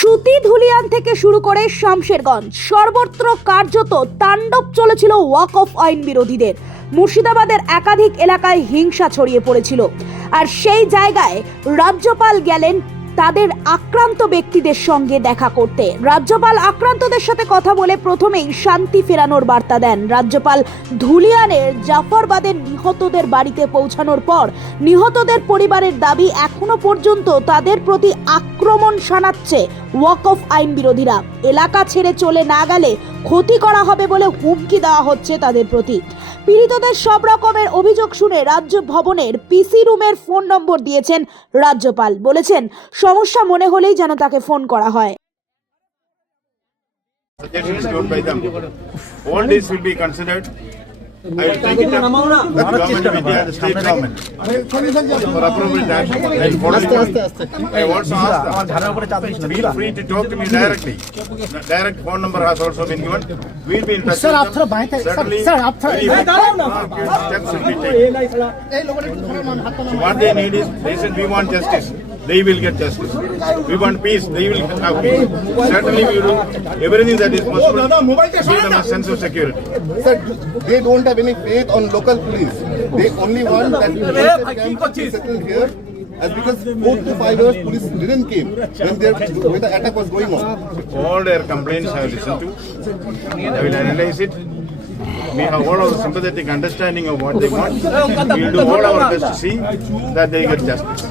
সুতি ধুলিয়ান থেকে শুরু করে শামশেরগঞ্জ সর্বত্র কার্যত তাণ্ডব চলেছিল ওয়াকফ আইন বিরোধীদের। মুর্শিদাবাদের একাধিক এলাকায় হিংসা ছড়িয়ে পড়েছিল, আর সেই জায়গায় রাজ্যপাল গেলেন তাদের আক্রান্ত ব্যক্তিদের সঙ্গে দেখা করতে। রাজ্যপাল আক্রান্তদের সাথে কথা বলে প্রথমেই শান্তি ফেরানোর বার্তা দেন। রাজ্যপাল ধুলিয়ানের জাফরবাদের নিহতদের বাড়িতে পৌঁছানোর পর নিহতদের পরিবারের দাবি, এখনো পর্যন্ত তাদের প্রতি আক্রমণ শানাচ্ছে ওয়াকফ আইন বিরোধীরা। এলাকা ছেড়ে চলে না গেলে ক্ষতি করা হবে বলে হুমকি দেওয়া হচ্ছে তাদের প্রতি। পীড়িতদের সব রকমের অভিযোগ শুনে রাজ্য ভবনের পিসি রুমের ফোন নম্বর দিয়েছেন রাজ্যপাল। বলেছেন, সমস্যা মনে হলেই যেন তাকে ফোন করা হয়। Suggestions given by them. All this will be considered. I will take it up with the government of India and the state government for appropriate action. And I also ask them, feel free to talk to me directly. Direct phone number has also been given. We'll be in touch with them. Certainly, steps will be taken. So what they need is, they said we want justice. They will get justice. We want peace. They will have peace. Certainly, we will do everything that is possible to give them a sense of security. Sir, they don't have any faith on local police. They only want that police can be settled here. As because 4 to 5 years police didn't came when the attack was going on. All their complaints I have listened to. I will analyze it. We have all our sympathetic understanding of what they want. We will do all our best to see that they get justice.